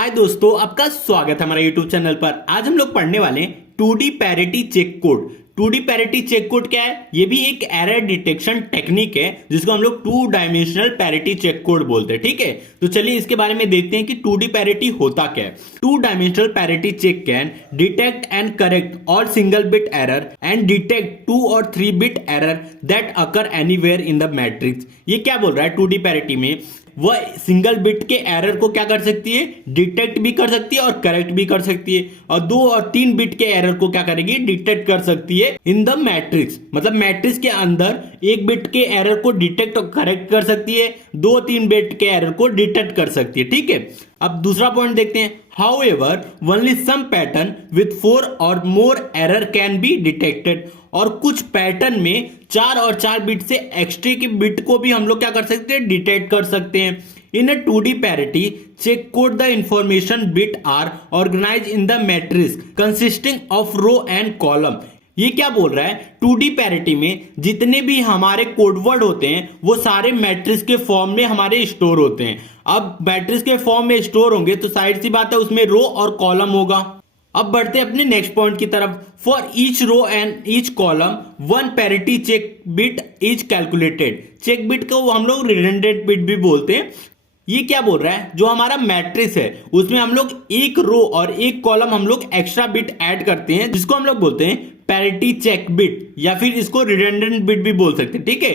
हाय दोस्तों, आपका स्वागत है हमारे YouTube चैनल पर। आज हम लोग पढ़ने वाले हैं 2D parity check code. 2D parity check code क्या है? ये भी एक एरर डिटेक्शन टेक्निक है जिसको हम लोग 2 डायमेंशनल पैरिटी चेक कोड बोलते हैं। ठीक है, तो चलिए इसके बारे में देखते हैं कि 2D पैरिटी होता क्या है। 2 dimensional parity check can detect and correct all single bit error and detect 2 और 3 bit error that occur anywhere in the matrix. ये क्या बोल रहा है? 2D पैरिटी में वह सिंगल बिट के एरर को क्या कर सकती है? डिटेक्ट भी कर सकती है और करेक्ट भी कर सकती है। और 2 और 3 बिट के एरर को क्या करेगी? डिटेक्ट कर सकती है इन द मैट्रिक्स। मतलब मैट्रिक्स के अंदर 1 बिट के एरर को डिटेक्ट और करेक्ट कर सकती है, 2-3 बिट के एरर को डिटेक्ट कर सकती है। ठीक है, अब दूसरा पॉइंट देखते हैं। However, only some pattern with 4 or more error can be detected। और कुछ पैटर्न में 4 और 4 बिट से एक्स्ट्रा के बिट को भी हम लोग क्या कर सकते हैं? डिटेक्ट कर सकते हैं। In a 2D parity check code the information bit are organise in the matrix consisting of row and column. ये क्या बोल रहा है? 2D पैरिटी में जितने भी हमारे कोडवर्ड होते हैं वो सारे मैट्रिक्स के फॉर्म में हमारे स्टोर होते हैं। अब मैट्रिक्स के फॉर्म में स्टोर होंगे तो साइड सी बात है, उसमें रो और कॉलम होगा। अब बढ़ते हैं अपने नेक्स्ट पॉइंट की तरफ। For each row and each column 1 parity check bit is calculated. Check bit को हम लोग रिडंडेंट बिट भी बोलते हैं। ये क्या बोल रहा है? जो हमारा मैट्रिक्स है उसमें हम लोग एक रो और एक कॉलम हम लोग एक्स्ट्रा बिट ऐड करते हैं जिसको हम लोग बोलते हैं पैरिटी चेक बिट, या फिर इसको रिडंडेंट बिट भी बोल सकते हैं। ठीक है,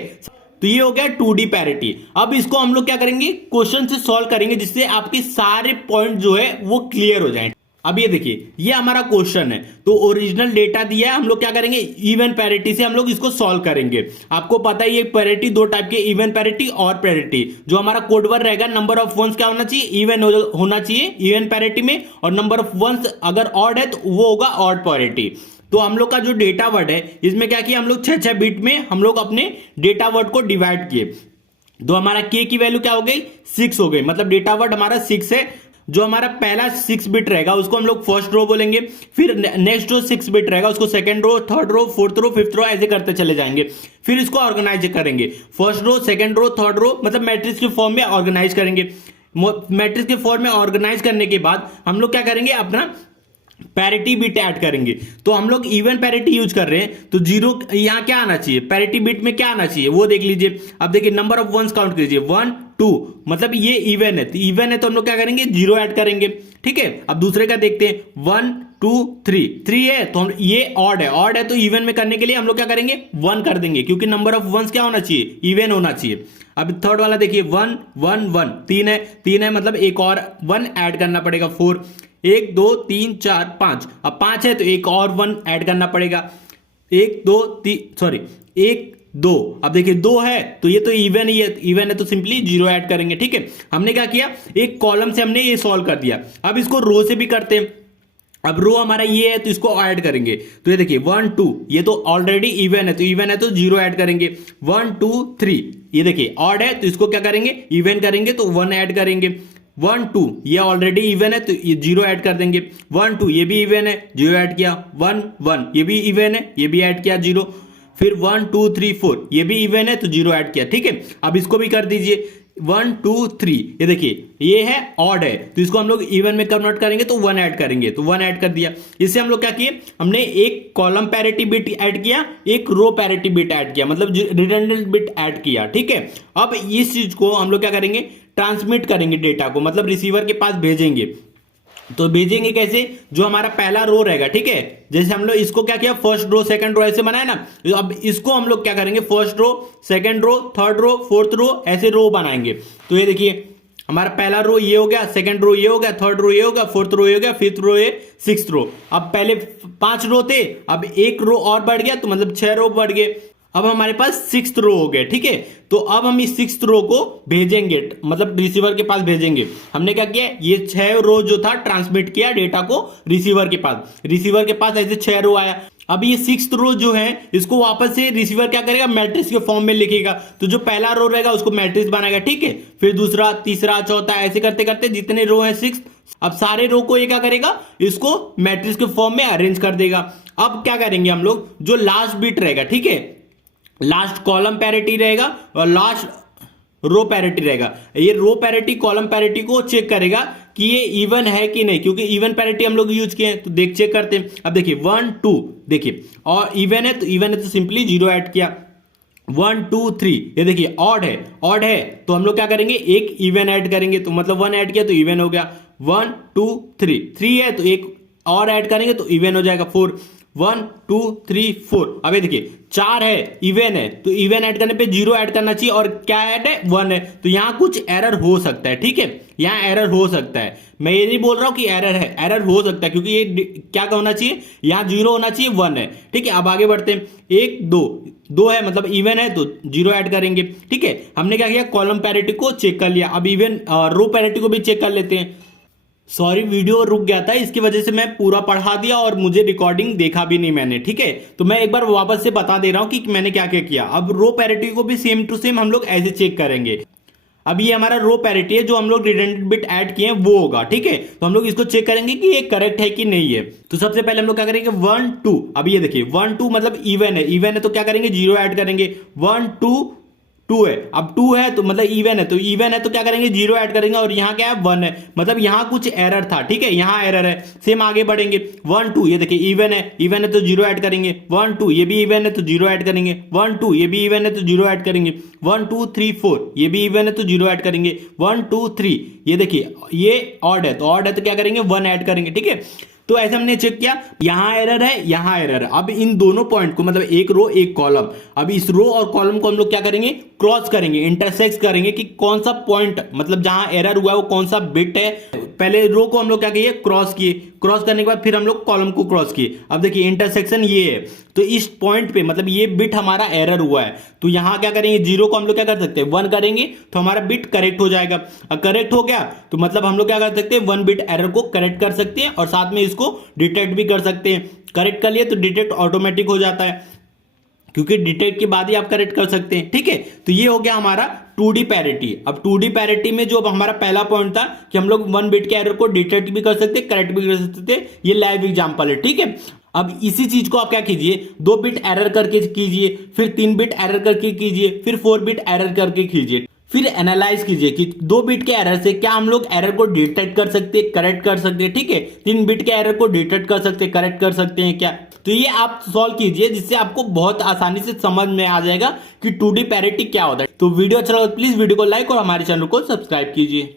तो ये हो गया 2D पैरिटी। अब इसको हम लोग क्या करेंगे? क्वेश्चन से सॉल्व करेंगे जिससे आपके सारे पॉइंट जो है वो क्लियर हो जाएं। अब ये देखिए, ये हमारा क्वेश्चन है तो ओरिजिनल डेटा दिया है, हम लोग क्या करेंगे? इवन पैरिटी से हम लोग इसको सॉल्व करेंगे। आपको पता है ये पैरिटी 2 टाइप के, इवन पैरिटी और पैरिटी। जो हमारा कोडवर्ड रहेगा नंबर ऑफ वंस क्या होना चाहिए? इवन होना चाहिए इवन पैरिटी में, और नंबर ऑफ वंस अगर ऑड है तो वो होगा ऑड पैरिटी। तो हम लोग का जो डेटा वर्ड है इसमें क्या किया? हम लोग 6-6 बिट में हम लोग अपने डेटा वर्ड को डिवाइड किए। तो हमारा के की वैल्यू क्या हो गई? 6 हो गई। मतलब डेटा वर्ड हमारा 6 है। जो हमारा पहला 6 बिट रहेगा उसको हम लोग फर्स्ट रो बोलेंगे, फिर नेक्स्ट जो 6 बिट रहेगा उसको second row, third row, fourth row, fifth row, ऐसे करते चले जाएंगे। फिर इसको ऑर्गेनाइज करेंगे, first row, second row, third row, मतलब मैट्रिक्स के फॉर्म में ऑर्गेनाइज करेंगे। मैट्रिक्स के फॉर्म में ऑर्गेनाइज करने के बाद हम लोग क्या करेंगे? अपना पैरिटी बिट ऐड करेंगे। तो हम लोग इवन पैरिटी यूज कर रहे हैं तो 0 यहां क्या आना चाहिए? पैरिटी बिट में क्या आना चाहिए वो देख लीजिए। अब देखिए नंबर ऑफ वंस काउंट कीजिए, 1 2, मतलब ये इवन है। तो इवन है तो हम लोग क्या करेंगे? 0 ऐड करेंगे। ठीक है, अब दूसरे का देखते हैं। 1 2 3, 3 है तो हम ये ऑड है। ऑड है तो इवन में करने के लिए हम लोग क्या करेंगे? 1 कर देंगे, क्योंकि नंबर ऑफ वंस क्या होना चाहिए? इवन होना चाहिए। अब थर्ड वाला देखिए, 1 1 1, 3 है मतलब एक और 1 ऐड करना पड़ेगा। 4, 1 2 3 4 5, अब 5 है तो एक और 1 ऐड करना पड़ेगा। 1 2 3, सॉरी 1 2, अब देखिए 2 है तो ये तो इवन ही है, इवन है तो सिंपली 0 ऐड करेंगे। ठीक है, हमने क्या किया? एक कॉलम से हमने ये सॉल्व कर दिया। अब इसको रो से भी करते हैं। अब रो हमारा ये है तो इसको ऐड करेंगे। तो ये देखिए 1 2, ये तो ऑलरेडी इवन है तो इवन है तो 0 ऐड करेंगे। 1 2 3, ये देखिए ऑड है तो इसको क्या करेंगे? इवन करेंगे तो 1 ऐड करेंगे। 1 2, ये ऑलरेडी इवन है तो ये 0 ऐड कर देंगे। 1 2, ये भी इवन है, 0 ऐड किया। 1 1, ये भी इवन है, ये भी ऐड किया 0। फिर 1 2 3 4, ये भी इवन है तो 0 ऐड किया। ठीक है, अब इसको भी कर दीजिए। 1 2 3, ये देखिए ये है ऑड है तो इसको हम लोग इवन में कन्वर्ट करेंगे तो 1 ऐड करेंगे, तो 1 ऐड कर दिया। इससे हम लोग क्या किए? हमने एक कॉलम पैरिटी बिट ऐड किया, एक रो पैरिटी बिट ऐड किया, मतलब रिडंडेंट बिट ऐड किया। ठीक है, अब इस चीज को हम लोग क्या करेंगे? ट्रांसमिट करेंगे डेटा को, मतलब रिसीवर के पास भेजेंगे। तो भेजेंगे कैसे? जो हमारा पहला रो रहेगा, ठीक है, जैसे हम लोग इसको क्या किया? फर्स्ट रो सेकंड रो ऐसे बनाया ना, तो अब इसको हम लोग क्या करेंगे? First row, second row, third row, fourth row, ऐसे रो बनाएंगे। तो ये देखिए हमारा पहला रो ये हो गया, सेकंड रो ये हो गया, थर्ड रो ये हो गया, फोर्थ रो ये हो गया, फिफ्थ रो ये, सिक्स्थ रो। अब पहले 5 रो थे, अब एक रो और बढ़ गया तो मतलब 6 रो बढ़ गए। अब हमारे पास 6th रो हो गया। ठीक है, तो अब हम इस 6th रो को भेजेंगे, मतलब रिसीवर के पास भेजेंगे। हमने क्या किया? ये 6 रो जो था ट्रांसमिट किया डेटा को रिसीवर के पास। रिसीवर के पास ऐसे 6 रो आया। अब ये 6th रो जो है इसको वापस से रिसीवर क्या करेगा? मैट्रिक्स के फॉर्म में लिखेगा। तो जो पहला रो रहेगा उसको मैट्रिक्स बनाएगा। ठीक है, फिर दूसरा, तीसरा, चौथा, ऐसे करते करते जितने रो है 6, अब सारे रो को ये क्या करेगा? इसको मैट्रिक्स के फॉर्म में अरेंज कर देगा। अब क्या करेंगे हम लोग? जो लास्ट बिट रहेगा, ठीक है, लास्ट कॉलम पैरिटी रहेगा और लास्ट रो पैरिटी रहेगा। ये रो पैरिटी कॉलम पैरिटी को चेक करेगा कि ये इवन है कि नहीं, क्योंकि इवन पैरिटी हम लोग यूज किए हैं, तो चेक करते हैं। अब देखिए 1 2 देखिए, और इवन है तो सिंपली 0 ऐड किया। 1 2 3 ये देखिए ऑड है तो हम लोग क्या करेंगे, एक इवन ऐड करेंगे, तो मतलब 1 ऐड किया तो इवन हो गया। 1 2 3 है तो एक और ऐड करेंगे तो इवन हो जाएगा 4। 1 2 3 4। अब ये देखिए 4 है, इवन है, तो इवन ऐड करने पे 0 ऐड करना चाहिए, और क्या ऐड है, 1 है, तो यहां कुछ एरर हो सकता है। ठीक है, यहां एरर हो सकता है, मैं ये नहीं बोल रहा हूं कि एरर है, एरर हो सकता है, क्योंकि ये क्या होना चाहिए, यहां 0 होना चाहिए, 1 है। ठीक है, अब आगे बढ़ते हैं। 1 2 है मतलब इवन है तो 0 ऐड करेंगे। ठीक है, हमने क्या किया, कॉलम पैरिटी को चेक कर लिया। अब इवन रो पैरिटी को भी चेक कर लेते हैं। सॉरी, वीडियो रुक गया था, इसकी वजह से मैं पूरा पढ़ा दिया और मुझे रिकॉर्डिंग देखा भी नहीं मैंने। ठीक है, तो मैं एक बार वापस से बता दे रहा हूं कि मैंने क्या क्या किया। अब रो पैरिटी को भी सेम टू सेम हम लोग ऐसे चेक करेंगे। अब ये हमारा रो पैरिटी है, जो हम लोग रिडंडेंट बिट ऐड किए हैं वो होगा। ठीक है, तो हम लोग इसको चेक करेंगे कि ये करेक्ट है कि नहीं है। तो सबसे पहले हम लोग क्या करेंगे, 1 2। अब ये देखिए 1 2 मतलब इवन है तो क्या करेंगे, 0 ऐड करेंगे। 1 2 2 है, अब 2 है तो मतलब इवन है तो क्या करेंगे, 0 ऐड करेंगे, और यहाँ क्या है, 1 है, मतलब यहाँ कुछ एरर था। ठीक है, यहाँ एरर है। सेम आगे बढ़ेंगे। 1 2 ये देखिए इवन है तो 0 ऐड करेंगे। 1 2 ये भी इवन है तो 0 ऐड करेंगे। 1 2 ये भी इवन है तो 0 ऐड करेंगे। 1 2 3 4 ये भी इवन है तो 0 ऐड करेंगे। 1 2 3 ये देखिए ये ऑड है तो क्या करेंगे, 1 ऐड करेंगे। ठीक है, तो ऐसे हमने चेक किया, यहां एरर है, यहां एरर है। अब इन दोनों पॉइंट को, मतलब एक रो एक कॉलम, अब इस रो और कॉलम को हम लोग क्या करेंगे, क्रॉस करेंगे, इंटरसेक्ट करेंगे कि कौन सा पॉइंट, मतलब जहां एरर हुआ है वो कौन सा बिट है। पहले रो को हम लोग क्या किए, क्रॉस किए, क्रॉस करने के बाद फिर हम लोग कॉलम को क्रॉस किए। अब देखिए इंटरसेक्शन ये है, तो इस पॉइंट पे मतलब ये बिट हमारा एरर हुआ है, तो यहां क्या करेंगे, 0 को हम लोग क्या कर सकते हैं, 1 करेंगे तो हमारा बिट करेक्ट हो जाएगा। करेक्ट हो गया तो मतलब हम लोग क्या कर सकते हैं, 1 बिट एरर को करेक्ट कर सकते हैं, और साथ में इसको डिटेक्ट भी कर सकते हैं। करेक्ट कर लिए तो डिटेक्ट ऑटोमेटिक हो जाता है, क्योंकि डिटेक्ट के बाद ही आप करेक्ट कर सकते हैं। ठीक है, तो ये हो गया हमारा 2D पैरिटी। अब 2D पैरिटी में जो हमारा पहला पॉइंट था कि हम लोग 1 बिट के एरर को डिटेक्ट भी कर सकते, करेक्ट भी कर सकते, ये लाइव एग्जांपल है। ठीक है, अब इसी चीज को आप क्या कीजिए, 2 बिट एरर करके कीजिए, फिर 3 बिट एरर करके कीजिए, फिर 4 बिट एरर करके कीजिए, फिर एनालाइज कीजिए कि 2 बिट के एरर से क्या हम लोग एरर को डिटेक्ट कर सकते हैं, करेक्ट कर सकते हैं। ठीक है, 3 बिट के एरर को डिटेक्ट कर सकते हैं, करेक्ट कर सकते हैं क्या। तो ये आप सॉल्व कीजिए, जिससे आपको बहुत आसानी से समझ में आ जाएगा कि 2D पैरिटी क्या होता है। तो वीडियो अच्छा लगा प्लीज वीडियो को लाइक और हमारे चैनल को सब्सक्राइब कीजिए।